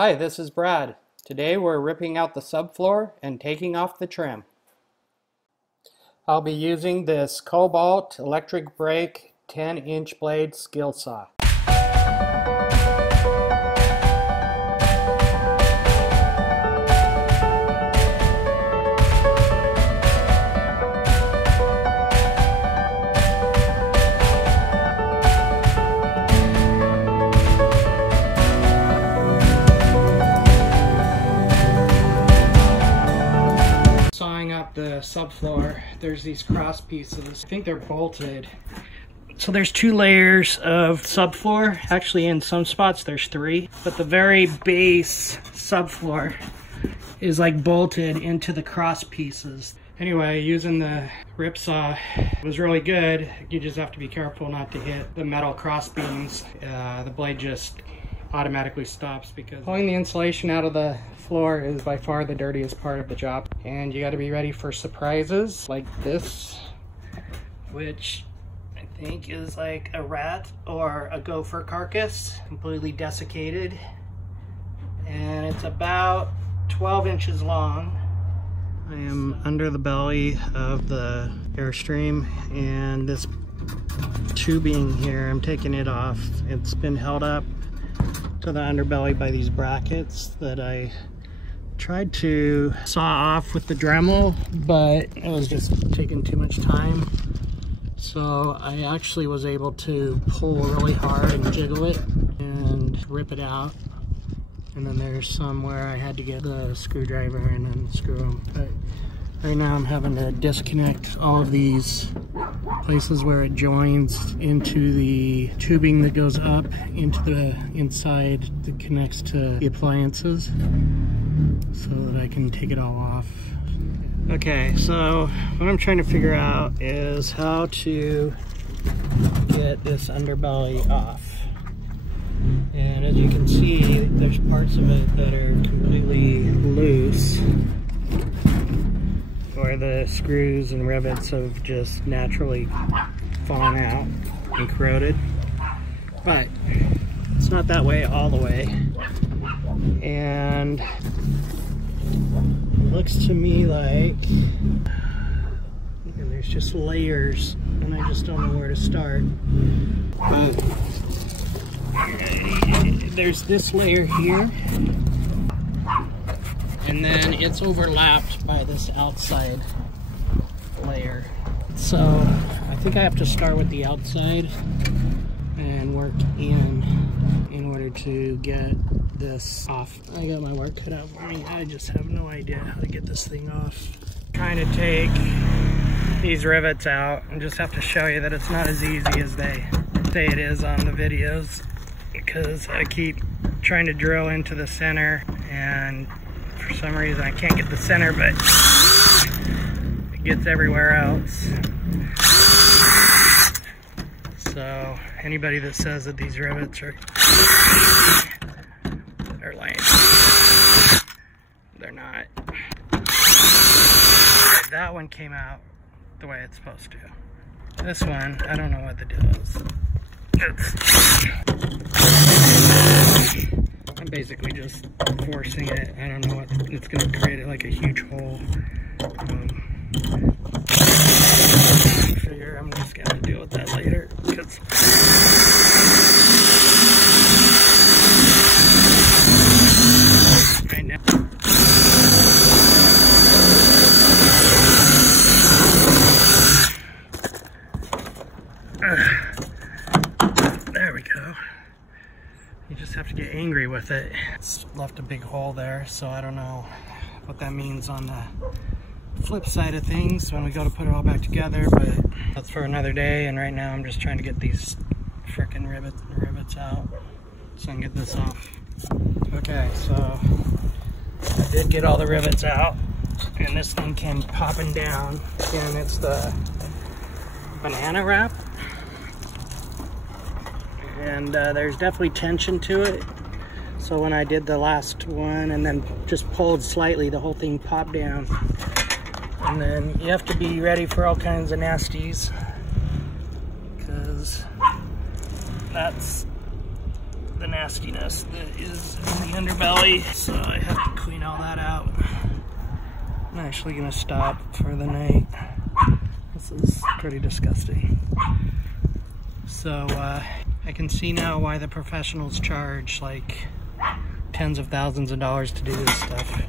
Hi, this is Brad. Today we're ripping out the subfloor and taking off the trim. I'll be using this Kobalt electric brake 10-inch blade skill saw. Sawing up the subfloor, there's these cross pieces. I think they're bolted. So there's 2 layers of subfloor. Actually, in some spots there's 3, but the very base subfloor is like bolted into the cross pieces. Anyway, using the rip saw was really good. You just have to be careful not to hit the metal cross beams. The blade just automatically stops because pulling the insulation out of the floor is by far the dirtiest part of the job, and you got to be ready for surprises like this, which I think is like a rat or a gopher carcass, completely desiccated, and it's about 12 inches long. I am under the belly of the Airstream, and this tubing here, I'm taking it off. It's been held up to the underbelly by these brackets that I tried to saw off with the Dremel, but it was just taking too much time. So I actually was able to pull really hard and jiggle it and rip it out. And then there's some where I had to get the screwdriver and then screw them. But right now I'm having to disconnect all of these places where it joins into the tubing that goes up into the inside that connects to the appliances, so that I can take it all off. Okay, so what I'm trying to figure out is how to get this underbelly off. And as you can see, there's parts of it that are completely loose, where the screws and rivets have just naturally fallen out and corroded. But it's not that way all the way. And it looks to me like there's just layers, and I just don't know where to start. But there's this layer here, and then it's overlapped by this outside layer. So I think I have to start with the outside and work in order to get this off. I got my work cut out for me. I just have no idea how to get this thing off. Trying to take these rivets out, and just have to show you that it's not as easy as they say it is on the videos, because I keep trying to drill into the center, and for some reason I can't get the center, but it gets everywhere else. So anybody that says that these rivets are lame, they're not. That one came out the way it's supposed to. This one, I don't know what the deal is. I'm basically just forcing it. I don't know what it's going to create, like a huge hole. I figure I'm just going to deal with that later, because right now there we go. You just have to get angry with it. It's left a big hole there, so I don't know what that means on the flip side of things when we go to put it all back together, but that's for another day. And right now I'm just trying to get these frickin' rivets out so I can get this off. Okay, so I did get all the rivets out, and this thing came popping down, and it's the banana wrap. And there's definitely tension to it. So when I did the last one and then just pulled slightly, the whole thing popped down. And then you have to be ready for all kinds of nasties, because that's the nastiness that is in the underbelly, so I have to clean all that out. I'm actually gonna stop for the night. This is pretty disgusting. So I can see now why the professionals charge like tens of thousands of dollars to do this stuff.